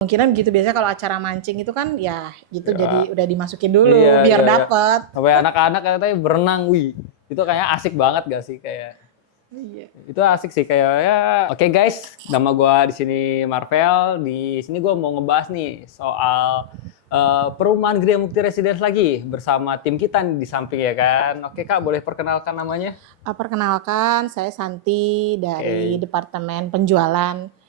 Kemungkinan gitu biasanya kalau acara mancing itu kan ya gitu Ya. jadi udah dimasukin dulu Iya, biar iya, iya. dapet. Sampai anak-anak katanya berenang, wih. Itu kayak asik banget gak sih kayak. Iya. Itu asik sih kayak ya. Oke guys, nama gua di sini Marvel. Di sini gua mau ngebahas nih soal perumahan Gria Mukti Residence lagi bersama tim kita nih di samping ya kan. Oke Kak, boleh perkenalkan namanya? Perkenalkan saya Santi dari Oke. Departemen Penjualan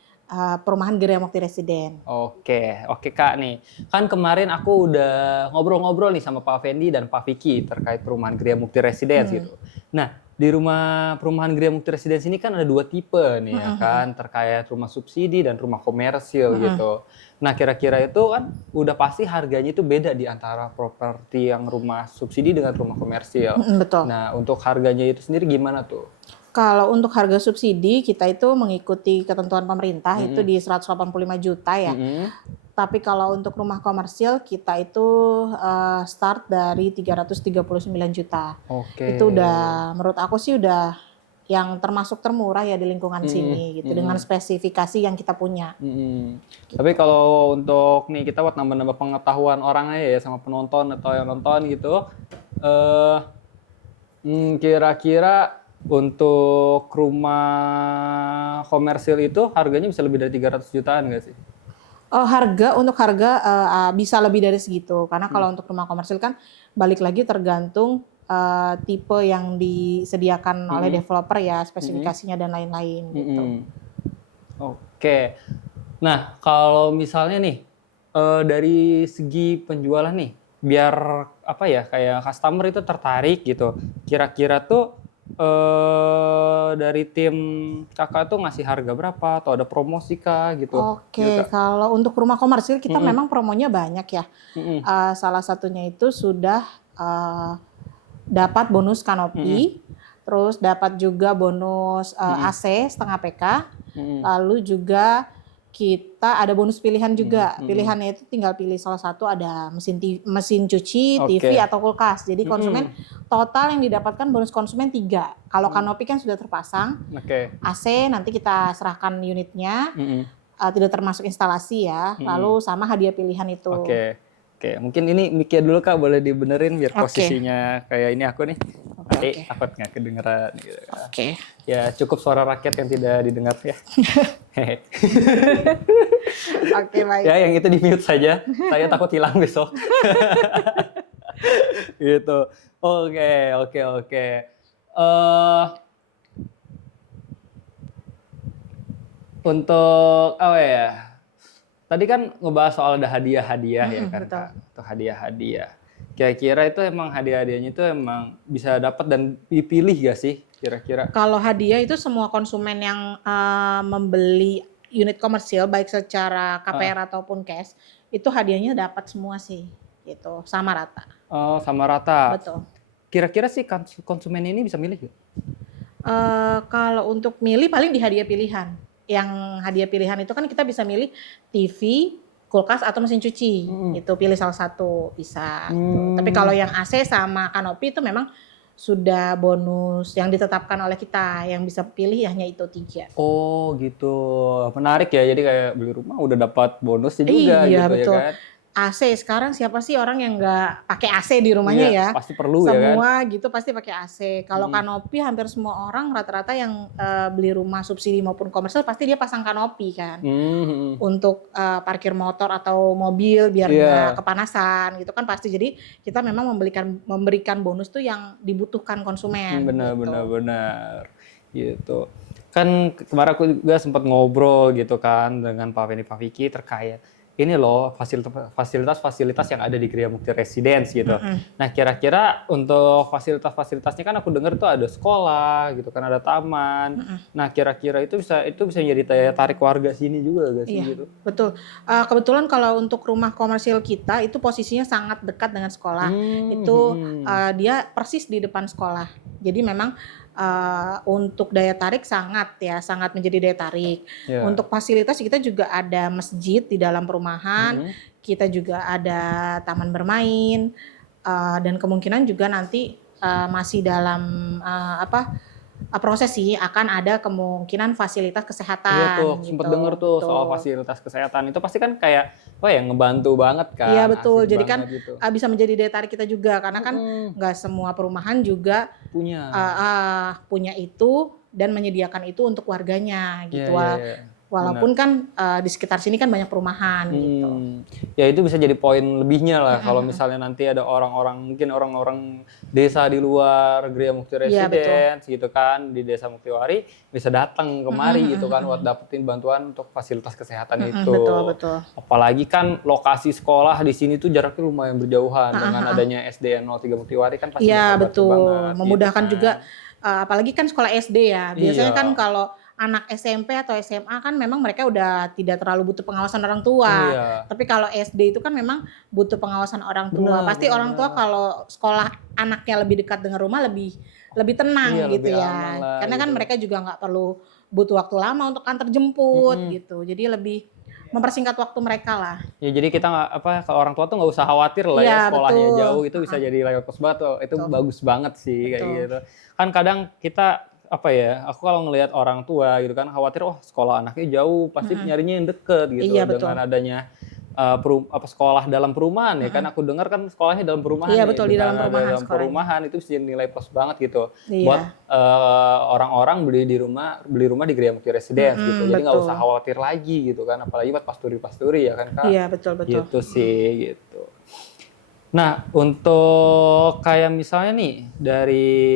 Perumahan Gria Mukti Residen. Oke Kak nih. Kan kemarin aku udah ngobrol-ngobrol nih sama Pak Fendi dan Pak Vicky terkait perumahan Gria Mukti Residence gitu. Nah, di rumah perumahan Gria Mukti Residence ini kan ada 2 tipe nih ya kan, terkait rumah subsidi dan rumah komersil gitu. Nah, kira-kira itu kan udah pasti harganya itu beda di antara properti yang rumah subsidi dengan rumah komersil. Betul. Nah, untuk harganya itu sendiri gimana tuh? Kalau untuk harga subsidi kita itu mengikuti ketentuan pemerintah itu di 185 juta ya. Tapi kalau untuk rumah komersil kita itu start dari 339 juta. Oke. Itu udah menurut aku sih udah yang termasuk termurah ya di lingkungan sini gitu dengan spesifikasi yang kita punya. Tapi kalau untuk nih kita buat nambah-nambah pengetahuan orang aja ya sama penonton atau yang nonton gitu, kira-kira untuk rumah komersil itu harganya bisa lebih dari 300 jutaan nggak sih? Untuk harga bisa lebih dari segitu karena kalau untuk rumah komersil kan balik lagi tergantung tipe yang disediakan oleh developer ya spesifikasinya dan lain-lain gitu. Oke. Nah kalau misalnya nih dari segi penjualan nih biar apa ya kayak customer itu tertarik gitu. Kira-kira tuh dari tim kakak tuh ngasih harga berapa atau ada promosi kah gitu? Oke, kalau untuk rumah komersil kita memang promonya banyak ya. Salah satunya itu sudah dapat bonus kanopi, terus dapat juga bonus AC setengah PK, lalu juga kita ada bonus pilihan juga. Pilihannya itu tinggal pilih salah satu, ada mesin cuci, TV atau kulkas. Jadi konsumen total yang didapatkan bonus konsumen 3. Kalau kanopi kan sudah terpasang. AC nanti kita serahkan unitnya. Tidak termasuk instalasi ya. Lalu sama hadiah pilihan itu. Oke, mungkin ini mic-nya dulu Kak, boleh dibenerin biar posisinya kayak ini aku nih. Nanti takut nggak kedengeran gitu. Ya cukup suara rakyat yang tidak didengar ya. Oke, baik. Ya yang itu di mute saja, saya takut hilang besok. Gitu. Oke. Untuk apa ya? Tadi kan ngebahas soal ada hadiah-hadiah ya kan betul. Kak? Atau hadiah-hadiah. Kira-kira itu emang hadiah-hadiahnya itu emang bisa dapat dan dipilih gak sih kira-kira? Kalau hadiah itu semua konsumen yang membeli unit komersil baik secara KPR ataupun cash itu hadiahnya dapat semua sih, gitu sama rata. Oh sama rata. Betul. Kira-kira sih konsumen ini bisa milih gak? Kalau untuk milih paling di hadiah pilihan. Yang hadiah pilihan itu kan kita bisa milih TV, kulkas atau mesin cuci. Itu pilih salah satu bisa. Gitu. Tapi kalau yang AC sama kanopi itu memang sudah bonus yang ditetapkan oleh kita, yang bisa pilih hanya itu 3. Oh gitu, menarik ya. Jadi kayak beli rumah udah dapat bonusnya juga Iya, gitu betul. ya kan? AC sekarang siapa sih orang yang nggak pakai AC di rumahnya ya? Pasti perlu ya kan? Semua gitu pasti pakai AC. Kalau kanopi hampir semua orang rata-rata yang beli rumah subsidi maupun komersial pasti dia pasang kanopi kan. Untuk parkir motor atau mobil biar nggak kepanasan gitu kan pasti. Jadi kita memang memberikan bonus tuh yang dibutuhkan konsumen. Benar. Gitu. Kan kemarin aku juga sempat ngobrol gitu kan dengan Pak Fendi Pak Vicky terkait ini loh fasilitas-fasilitas yang ada di Gria Mukti Residence gitu. Nah kira-kira untuk fasilitas-fasilitasnya kan aku dengar tuh ada sekolah gitu kan, ada taman. Nah kira-kira itu bisa menjadi daya tarik warga sini juga gak sih gitu? Betul. Kebetulan kalau untuk rumah komersil kita itu posisinya sangat dekat dengan sekolah. Dia persis di depan sekolah. Jadi memang untuk daya tarik sangat menjadi daya tarik. Untuk fasilitas kita juga ada masjid di dalam perumahan, kita juga ada taman bermain, dan kemungkinan juga nanti masih dalam proses sih akan ada kemungkinan fasilitas kesehatan. Iya tuh, gitu. sempet denger tuh soal Betul. fasilitas kesehatan. Itu pasti kan kayak, ngebantu banget kan, Iya betul, asik jadi kan banget gitu. bisa menjadi daya tarik kita juga karena kan nggak semua perumahan juga Punya. punya itu dan menyediakan itu untuk warganya gitu. Iya. Walaupun kan di sekitar sini kan banyak perumahan gitu. Ya itu bisa jadi poin lebihnya lah kalau misalnya nanti ada mungkin orang-orang desa di luar Gria Mukti Iya, Residence gitu kan, di Desa Muktiwari bisa datang kemari gitu kan buat dapetin bantuan untuk fasilitas kesehatan itu. Betul. Apalagi kan lokasi sekolah di sini tuh jaraknya lumayan berjauhan dengan adanya SDN 03 Muktiwari kan pasti Iya bisa bantu betul, banget. memudahkan gitu kan. juga apalagi kan sekolah SD ya. Biasanya Iya. kan kalau anak SMP atau SMA kan memang mereka udah tidak terlalu butuh pengawasan orang tua. Iya. Tapi kalau SD itu kan memang butuh pengawasan orang tua. Pasti orang tua kalau sekolah anaknya lebih dekat dengan rumah lebih tenang Iya, gitu lebih ya. aman lah, Karena kan gitu. mereka juga nggak perlu butuh waktu lama untuk antar jemput gitu. Jadi lebih mempersingkat waktu mereka lah. Ya jadi kita kalau orang tua tuh nggak usah khawatir lah Iya, ya sekolahnya betul. jauh itu bisa jadi layak kos banget tuh. Itu bagus banget sih kayak Betul. gitu. Kan kadang kita aku kalau ngelihat orang tua gitu kan khawatir sekolah anaknya jauh pasti nyarinya yang deket gitu. Iya, betul. Dengan adanya sekolah dalam perumahan ya kan aku dengar kan sekolahnya dalam perumahan Iya, nih. betul, di dalam Dengan perumahan dalam sekolahnya. perumahan itu bisa jadi nilai plus banget gitu. Iya. Buat orang-orang beli rumah di Gria Mukti Residence gitu. Jadi nggak betul. usah khawatir lagi gitu kan apalagi buat pasturi-pasturi ya kan Kak. Iya, betul. Gitu sih gitu. Nah untuk kayak misalnya nih dari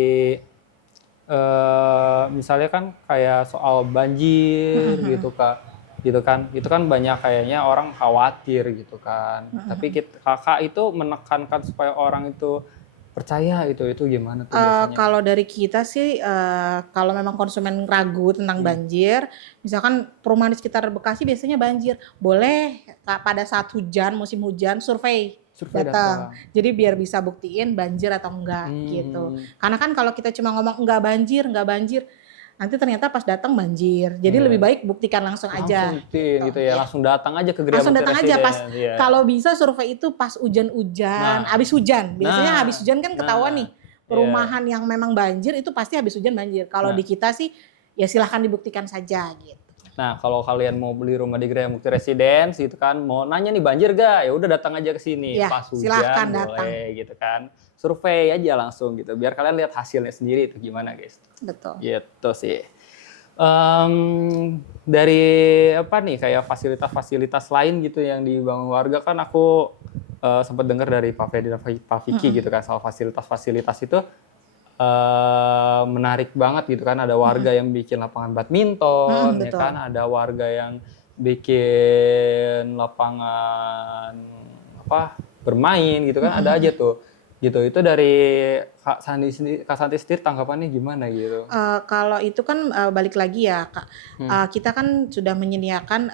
misalnya kan kayak soal banjir gitu Kak, gitu kan, itu kan banyak kayaknya orang khawatir gitu kan. Tapi Kakak itu menekankan supaya orang itu percaya itu gimana tuh biasanya? Kalau dari kita sih, kalau memang konsumen ragu tentang banjir, misalkan perumahan di sekitar Bekasi biasanya banjir, boleh pada saat musim hujan survei datang. Jadi biar bisa buktiin banjir atau enggak gitu. Karena kan kalau kita cuma ngomong enggak banjir, nanti ternyata pas datang banjir. Jadi lebih baik buktikan langsung aja. Gitu ya, langsung datang aja ke Gria Langsung Mukti datang aja pas Residence, kalau bisa survei itu pas hujan-hujan, habis hujan. Biasanya habis hujan kan ketahuan nih. Perumahan yang memang banjir itu pasti habis hujan banjir. Kalau di kita sih ya silahkan dibuktikan saja gitu. Nah, kalau kalian mau beli rumah di Gria Mukti Residence gitu kan, mau nanya nih banjir gak? Ya udah datang aja ke sini. Ya, pas hujan silahkan boleh datang. gitu kan. Survei aja langsung gitu. Biar kalian lihat hasilnya sendiri itu gimana, guys. Betul. Gitu sih. Dari kayak fasilitas-fasilitas lain gitu yang dibangun warga kan aku sempat dengar dari Pak Fedi dan Pak Vicky gitu kan soal fasilitas-fasilitas itu menarik banget gitu kan, ada warga yang bikin lapangan badminton ya kan, ada warga yang bikin lapangan bermain gitu kan, ada aja tuh gitu. Itu dari Kak Santi sendiri tanggapannya gimana gitu? Kalau itu kan balik lagi ya Kak, kita kan sudah menyediakan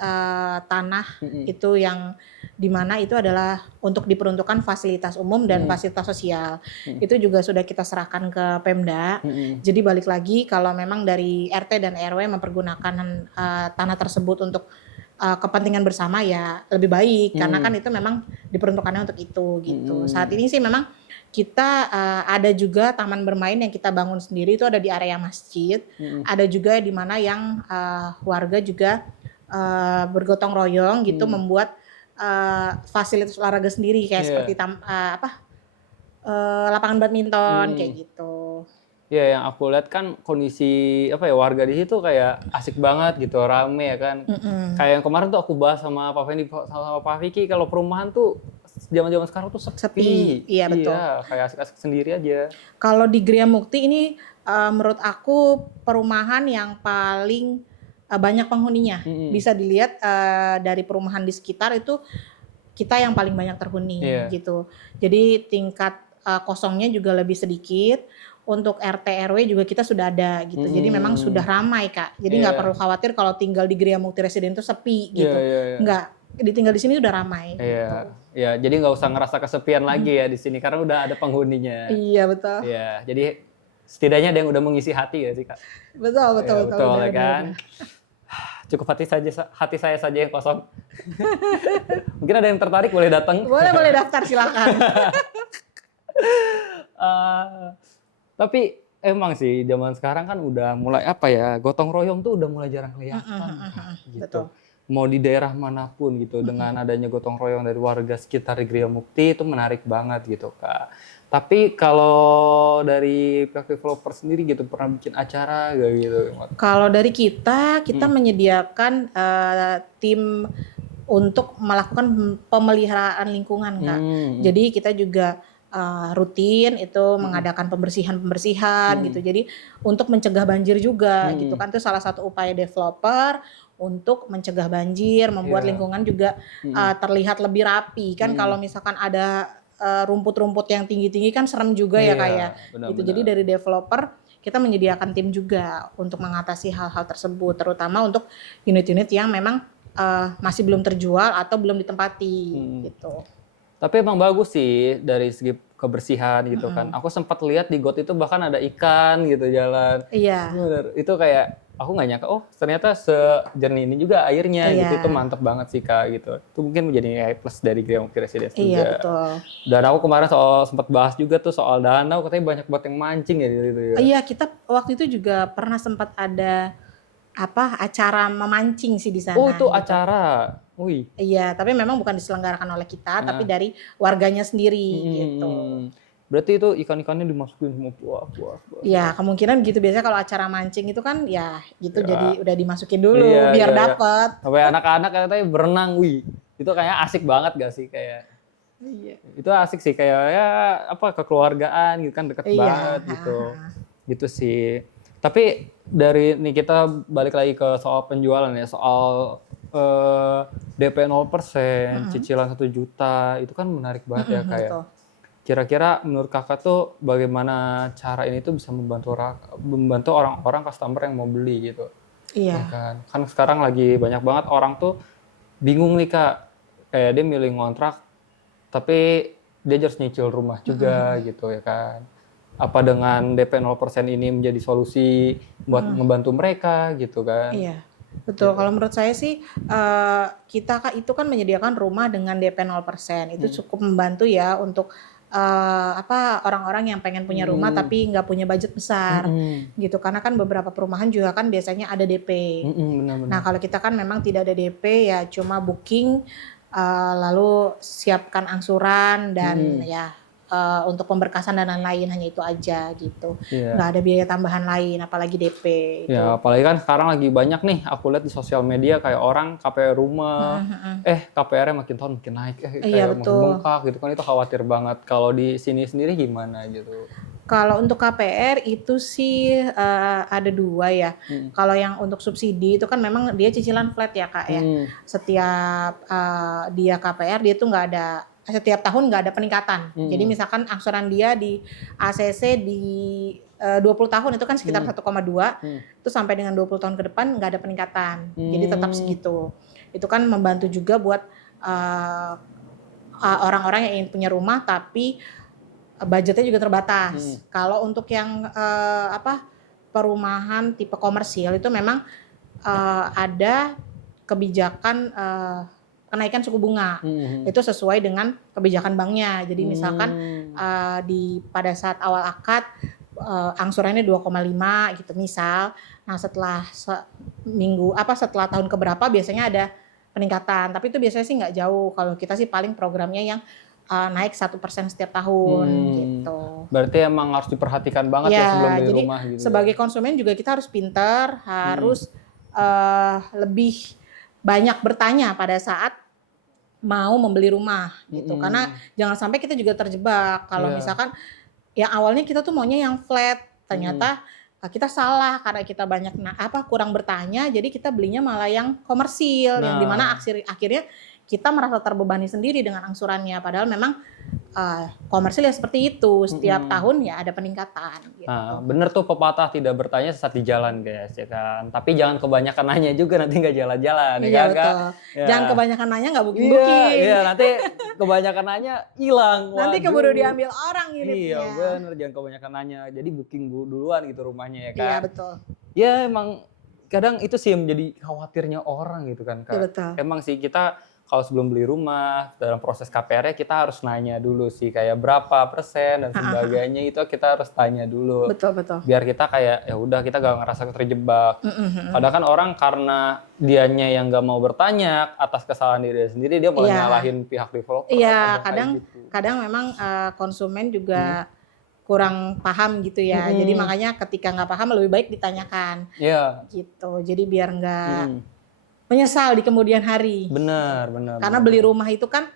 tanah itu yang dimana itu adalah untuk diperuntukkan fasilitas umum dan fasilitas sosial. Itu juga sudah kita serahkan ke Pemda. Jadi balik lagi kalau memang dari RT dan RW mempergunakan tanah tersebut untuk kepentingan bersama ya lebih baik karena kan itu memang diperuntukannya untuk itu gitu. Saat ini sih memang kita ada juga taman bermain yang kita bangun sendiri, itu ada di area masjid. Ada juga di mana yang warga juga bergotong royong gitu membuat fasilitas olahraga sendiri kayak seperti lapangan badminton kayak gitu. Ya yang aku lihat kan kondisi warga di situ kayak asik banget gitu, rame ya kan. Kayak yang kemarin tuh aku bahas sama Pak Fendi sama Pak Vicky, kalau perumahan tuh zaman-zaman sekarang tuh sepi. Iya betul. Iya, kayak asik-asik sendiri aja. Kalau di Gria Mukti ini menurut aku perumahan yang paling banyak penghuninya. Bisa dilihat dari perumahan di sekitar itu kita yang paling banyak terhuni gitu. Jadi tingkat kosongnya juga lebih sedikit. Untuk RT RW juga kita sudah ada gitu. Jadi memang sudah ramai Kak. Jadi nggak perlu khawatir kalau tinggal di Gria Mukti Residence itu sepi gitu. Nggak, ditinggal di sini udah ramai. Iya. Ya, jadi nggak usah ngerasa kesepian lagi ya di sini karena udah ada penghuninya. Iya betul. Iya, jadi setidaknya ada yang udah mengisi hati ya sih Kak. Betul ya kan. Cukup hati saya saja yang kosong. Mungkin ada yang tertarik boleh datang. Boleh daftar silakan. Tapi emang sih zaman sekarang kan udah mulai apa ya, gotong royong tuh udah mulai jarang kelihatan Kak, gitu. Betul. Mau di daerah manapun gitu dengan adanya gotong royong dari warga sekitar di Gria Mukti itu menarik banget gitu Kak. Tapi kalau dari pihak developer sendiri gitu pernah bikin acara gak gitu? Kalau dari kita menyediakan tim untuk melakukan pemeliharaan lingkungan Kak. Jadi kita juga rutin itu mengadakan pembersihan gitu. Jadi untuk mencegah banjir juga gitu kan, itu salah satu upaya developer untuk mencegah banjir, membuat lingkungan juga terlihat lebih rapi kan. Kalau misalkan ada rumput-rumput yang tinggi-tinggi kan serem juga ya kayak gitu. Jadi dari developer kita menyediakan tim juga untuk mengatasi hal-hal tersebut, terutama untuk unit-unit yang memang masih belum terjual atau belum ditempati gitu. Tapi emang bagus sih dari segi kebersihan gitu kan. Aku sempat lihat di got itu bahkan ada ikan gitu jalan. Iya. Bener. Itu kayak aku nggak nyangka, oh ternyata sejernih ini juga airnya gitu. Itu mantep banget sih Kak gitu. Itu mungkin menjadi plus dari Gria Mukti Residence juga. Iya betul. Dan aku kemarin sempat bahas juga tuh soal danau, katanya banyak banget yang mancing ya gitu ya. Iya, kita waktu itu juga pernah sempat ada acara memancing sih di sana. Oh itu gitu. acara. Wih. Iya, tapi memang bukan diselenggarakan oleh kita, tapi dari warganya sendiri gitu. Berarti itu ikan-ikannya dimasukin semua buah. Iya, kemungkinan gitu. Biasanya kalau acara mancing itu kan ya gitu, jadi udah dimasukin dulu biar dapet. Sampai anak-anak katanya berenang, wih. Itu kayak asik banget gak sih kayak? Iya. Itu asik sih kayak ya kekeluargaan gitu kan, deket banget gitu. Gitu sih. Tapi dari nih kita balik lagi ke soal penjualan ya, soal DP 0%, cicilan 1 juta, itu kan menarik banget ya kayak. Betul. Kira-kira menurut Kakak tuh bagaimana cara ini tuh bisa membantu orang-orang customer yang mau beli gitu? Iya. Ya kan sekarang lagi banyak banget orang tuh bingung nih Kak, kayak dia milih ngontrak tapi dia harus nyicil rumah juga gitu ya kan. Apa dengan DP 0% ini menjadi solusi buat membantu mereka gitu kan? Iya. Betul, kalau menurut saya sih kita itu kan menyediakan rumah dengan DP 0%. Itu cukup membantu ya untuk orang-orang yang pengen punya rumah tapi nggak punya budget besar gitu. Karena kan beberapa perumahan juga kan biasanya ada DP. Benar-benar. Nah, kalau kita kan memang tidak ada DP ya cuma booking lalu siapkan angsuran dan ya untuk pemberkasan dan lain-lain, hanya itu aja gitu. Nggak ada biaya tambahan lain apalagi DP itu. Ya apalagi kan sekarang lagi banyak nih aku lihat di sosial media kayak orang KPR rumah, KPR-nya makin tahun makin naik, kayak makin bengkak gitu kan, itu khawatir banget. Kalau di sini sendiri gimana gitu? Kalau untuk KPR itu sih ada 2 ya. Kalau yang untuk subsidi itu kan memang dia cicilan flat ya Kak ya. Setiap dia KPR dia tuh nggak ada, setiap tahun nggak ada peningkatan. Jadi misalkan angsuran dia di ACC di 20 tahun itu kan sekitar 1,2, itu sampai dengan 20 tahun ke depan nggak ada peningkatan. Jadi tetap segitu. Itu kan membantu juga buat orang-orang yang ingin punya rumah tapi budgetnya juga terbatas. Kalau untuk yang perumahan tipe komersil itu memang ada kebijakan kenaikan suku bunga. Itu sesuai dengan kebijakan banknya. Jadi misalkan pada saat awal akad angsurannya 2,5 gitu misal. Nah, setelah setelah tahun keberapa biasanya ada peningkatan. Tapi itu biasanya sih nggak jauh. Kalau kita sih paling programnya yang naik 1% setiap tahun gitu. Berarti emang harus diperhatikan banget ya sebelum beli rumah gitu. Sebagai konsumen juga kita harus pintar, harus lebih banyak bertanya pada saat mau membeli rumah gitu. Karena jangan sampai kita juga terjebak kalau misalkan yang awalnya kita tuh maunya yang flat, ternyata kita salah karena kita banyak kurang bertanya, jadi kita belinya malah yang komersil yang dimana akhirnya kita merasa terbebani sendiri dengan angsurannya, padahal memang komersil ya seperti itu, setiap tahun ya ada peningkatan gitu. Bener tuh pepatah, tidak bertanya sesat di jalan guys ya kan, tapi jangan kebanyakan nanya juga nanti nggak jalan-jalan ya kan Kak? Jangan kebanyakan nanya nggak booking. Iya nanti kebanyakan nanya hilang. Nanti keburu diambil orang unitnya. Iya bener, jangan kebanyakan nanya, jadi booking duluan gitu rumahnya ya kan. Iya betul. Ya emang kadang itu sih yang menjadi khawatirnya orang gitu kan Kak. Ya, betul. Emang sih kita kalau sebelum beli rumah dalam proses KPR-nya kita harus nanya dulu sih kayak berapa persen dan sebagainya itu kita harus tanya dulu. Betul, betul. Biar kita kayak ya udah kita gak ngerasa terjebak. Kadang kan orang karena dianya yang gak mau bertanya atas kesalahan diri sendiri dia malah nyalahin pihak developer. Iya, kadang memang konsumen juga kurang paham gitu ya. Jadi makanya ketika nggak paham lebih baik ditanyakan. Iya. Gitu. Jadi biar nggak menyesal di kemudian hari. Benar. Karena beli rumah itu kan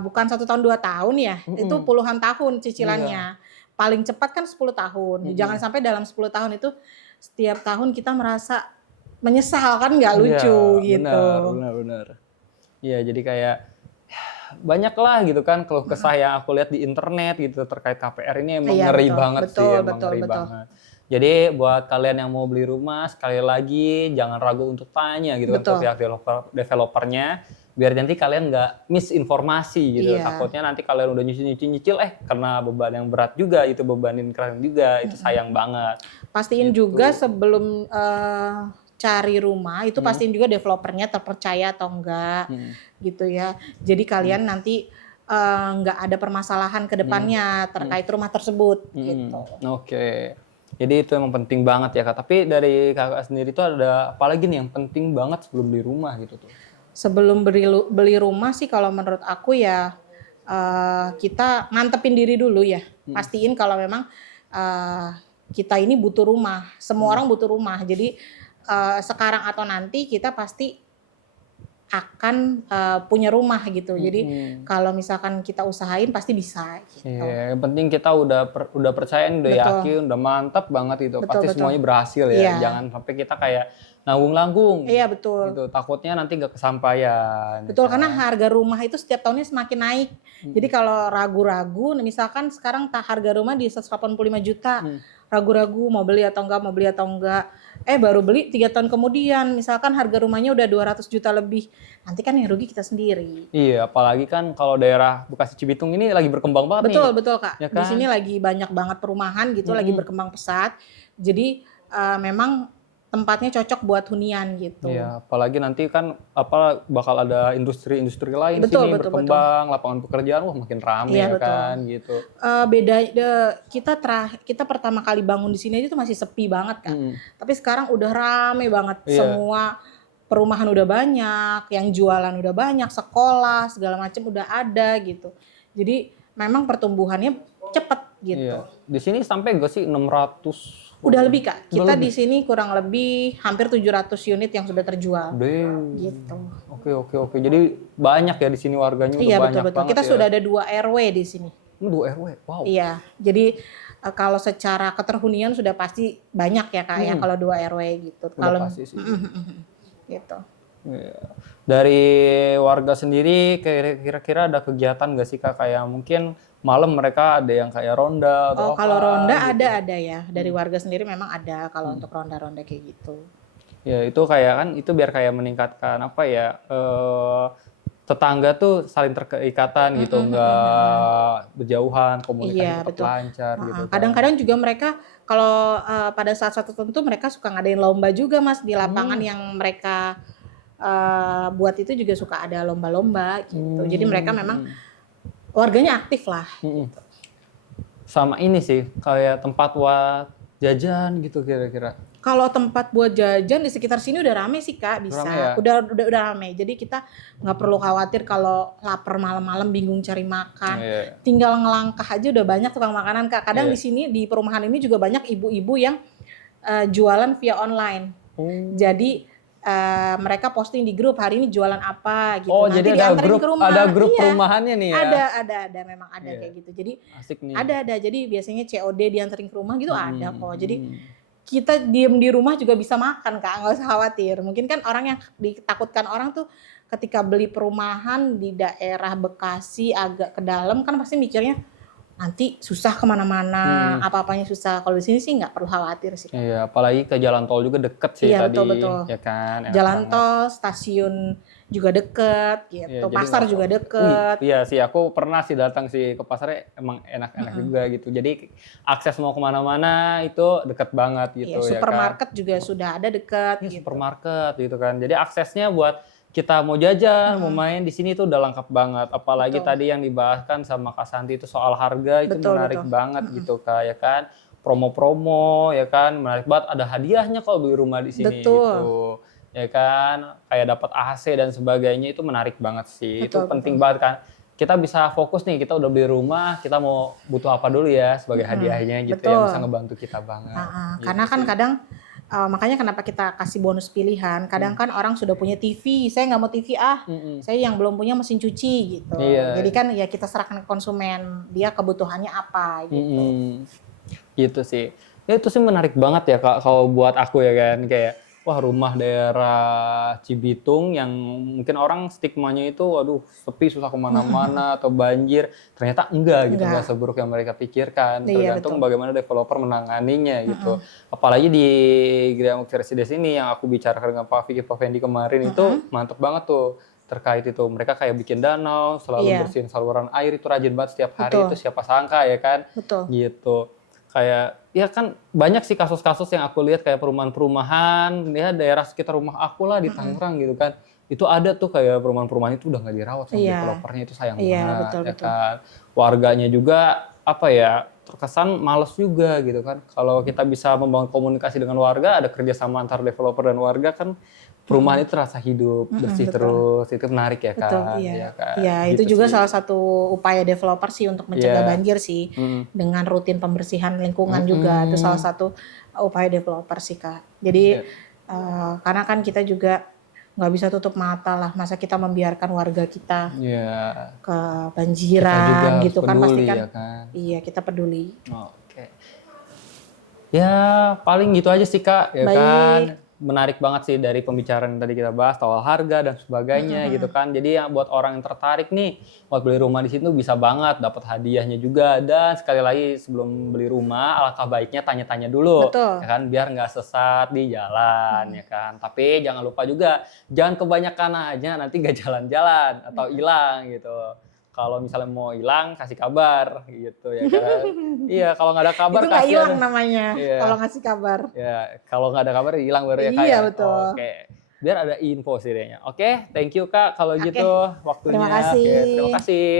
bukan 1 tahun 2 tahun ya. Itu puluhan tahun cicilannya. Paling cepat kan 10 tahun. Jangan sampai dalam 10 tahun itu setiap tahun kita merasa menyesal, kan nggak lucu gitu. Benar. Iya, jadi kayak banyak lah gitu kan keluh kesah yang aku lihat di internet gitu terkait KPR ini emang ngeri banget sih, emang ngeri banget. Jadi buat kalian yang mau beli rumah sekali lagi jangan ragu untuk tanya gitu kan ke pihak developernya biar nanti kalian nggak misinformasi gitu. Takutnya nanti kalian udah nyicil karena beban yang berat juga itu bebanin kalian juga itu sayang banget. Pastiin gitu juga sebelum cari rumah itu pastiin juga developernya terpercaya atau enggak gitu ya. Jadi kalian nanti enggak ada permasalahan ke depannya terkait rumah tersebut gitu. Oke. Jadi itu emang penting banget ya Kak. Tapi dari Kakak sendiri tuh ada apa lagi nih yang penting banget sebelum beli rumah gitu tuh? Sebelum beli rumah sih kalau menurut aku ya kita mantepin diri dulu ya. Pastiin kalau memang kita ini butuh rumah. Semua orang butuh rumah. Jadi sekarang atau nanti kita pasti akan punya rumah gitu. Jadi kalau misalkan kita usahain pasti bisa gitu. Iya, yang penting kita udah percaya, udah yakin, udah mantap banget itu. Pasti semuanya berhasil ya. Jangan sampai kita kayak nanggung-nanggung. Iya, betul. Gitu. Takutnya nanti nggak kesampaian. Betul, karena harga rumah itu setiap tahunnya semakin naik. Jadi kalau ragu-ragu, misalkan sekarang harga rumah di 185 juta. Ragu-ragu mau beli atau enggak. Baru beli 3 tahun kemudian, misalkan harga rumahnya udah 200 juta lebih. Nanti kan yang rugi kita sendiri. Iya, apalagi kan kalau daerah Bekasi Cibitung ini lagi berkembang banget nih. Betul Kak. Ya kan? Di sini lagi banyak banget perumahan gitu, lagi berkembang pesat. Jadi memang tempatnya cocok buat hunian gitu. Iya, apalagi nanti kan bakal ada industri-industri lain berkembang, lapangan pekerjaan makin ramai kan gitu. Kita pertama kali bangun di sini itu masih sepi banget kan. Tapi sekarang udah rame banget. Semua perumahan udah banyak, yang jualan udah banyak, sekolah segala macam udah ada gitu. Jadi memang pertumbuhannya cepet gitu. Iya. Di sini sampai gak sih 600? Udah lebih Kak. Kita di sini kurang lebih hampir 700 unit yang sudah terjual. Gitu. Oke. Jadi banyak ya di sini warganya udah banyak betul. Kita sudah ada 2 RW di sini. 2 RW. Wow. Iya. Jadi kalau secara keterhunian sudah pasti banyak ya Kak ya kalau 2 RW gitu. Kalau pasti sih. Gitu. Dari warga sendiri kira-kira ada kegiatan gak sih Kak kayak mungkin malam mereka ada yang kayak ronda atau kalau ronda gitu. ada ya. Dari warga sendiri memang ada kalau untuk ronda-ronda kayak gitu. Ya itu kayak kan itu biar kayak meningkatkan tetangga tuh saling terikatan gitu, nggak berjauhan, komunikasi tetap lancar gitu. Kadang-kadang juga mereka kalau pada saat tertentu mereka suka ngadain lomba juga Mas di lapangan yang mereka buat itu juga suka ada lomba-lomba gitu. Jadi mereka memang warganya aktif lah. Sama ini sih kayak tempat buat jajan gitu kira-kira. Kalau tempat buat jajan di sekitar sini udah rame sih Kak, bisa. Ya? Udah rame. Jadi kita nggak perlu khawatir kalau lapar malam-malam bingung cari makan. Tinggal ngelangkah aja udah banyak tukang makanan Kak. Kadang di sini di perumahan ini juga banyak ibu-ibu yang jualan via online. Jadi mereka posting di grup hari ini jualan apa gitu. Nanti jadi dianterin ke rumah. Ada grup perumahannya nih ya. Ada memang ada kayak gitu. Jadi asik nih. Ada. Jadi biasanya COD dianterin ke rumah gitu ada kok. Jadi kita diem di rumah juga bisa makan Kak, nggak usah khawatir. Mungkin kan orang yang ditakutkan orang tuh ketika beli perumahan di daerah Bekasi agak ke dalam kan pasti mikirnya nanti susah kemana-mana, apa-apanya susah. Kalau di sini sih nggak perlu khawatir sih. Iya, apalagi ke jalan tol juga deket sih tadi. Betul. Ya kan. Jalan tol, stasiun juga deket, gitu. Pasar juga deket. Iya sih, aku pernah sih datang sih ke pasarnya, emang enak-enak juga gitu. Jadi akses mau kemana-mana itu deket banget gitu. Supermarket juga sudah ada deket. Supermarket gitu kan. Jadi aksesnya buat kita mau jajan, mau main di sini tuh udah lengkap banget. Apalagi Betul. tadi yang dibahas kan sama Kak Santi itu soal harga itu Betul, menarik betul. banget gitu Kak ya kan. Promo-promo ya kan menarik banget, ada hadiahnya kalau beli rumah di sini Betul. gitu. Ya kan, kayak dapat AC dan sebagainya itu menarik banget sih. Itu Betul, penting banget kan. Kita bisa fokus nih, kita udah beli rumah, kita mau butuh apa dulu ya sebagai hadiahnya gitu yang bisa Betul. ngebantu kita banget. Gitu Karena kan sih. kadang makanya kenapa kita kasih bonus pilihan. Kadang kan orang sudah punya TV, saya nggak mau TV saya yang belum punya mesin cuci gitu. Iya. Jadi kan ya kita serahkan ke konsumen, dia kebutuhannya apa gitu. Gitu sih. Ya itu sih menarik banget ya Kak kalau buat aku ya kan kayak wah rumah daerah Cibitung yang mungkin orang stigmanya itu waduh sepi susah kemana-mana atau banjir, ternyata enggak gitu, enggak seburuk yang mereka pikirkan. Iya, Tergantung betul. bagaimana developer menanganinya gitu. Apalagi di Gria Mukti Residence ini yang aku bicarakan dengan Pak Vicky Pak Fendi kemarin itu mantep banget tuh terkait itu. Mereka kayak bikin danau, selalu Iya. bersihin saluran air itu rajin banget setiap hari. Betul. Itu siapa sangka ya kan. Betul. Gitu. Kayak ya kan banyak sih kasus-kasus yang aku lihat kayak perumahan-perumahan ya daerah sekitar rumah aku lah di Tangerang gitu kan. Itu ada tuh kayak perumahan-perumahan itu udah nggak dirawat sama Iya. developernya, itu sayang Iya, banget betul, ya betul. kan. Warganya juga apa ya terkesan males juga gitu kan. Kalau kita bisa membangun komunikasi dengan warga, ada kerjasama antar developer dan warga kan perumahan itu terasa hidup, bersih betul. terus, itu menarik ya Betul, kan. iya. Ya kan? Iya, itu Gitu juga sih. salah satu upaya developer sih untuk mencegah Iya. banjir sih. Dengan rutin pembersihan lingkungan juga. Itu salah satu upaya developer sih, Kak. Jadi karena kan kita juga nggak bisa tutup mata lah, masa kita membiarkan warga kita Iya. kebanjiran Kita juga harus gitu kan, pasti peduli kan. ya kan. Iya, kita peduli. Oke. Ya paling gitu aja sih Kak, ya Baik. kan. Menarik banget sih dari pembicaraan yang tadi kita bahas soal harga dan sebagainya gitu kan. Jadi yang buat orang yang tertarik nih buat beli rumah di situ bisa banget dapat hadiahnya juga. Dan sekali lagi sebelum beli rumah alangkah baiknya tanya-tanya dulu. Betul. Ya kan biar nggak sesat di jalan ya kan. Tapi jangan lupa juga jangan kebanyakan aja nanti nggak jalan-jalan atau hilang gitu. Kalau misalnya mau hilang kasih kabar gitu ya kan. Iya kalau nggak ada kabar Itu nggak kasihan. hilang namanya Iya. kalau ngasih kabar. Ya, kalau nggak ada kabar hilang baru ya Kak Iya, ya? betul. Oke, biar ada info setidaknya. Oke, thank you Kak kalau gitu waktunya. Terima kasih. Oke, terima kasih.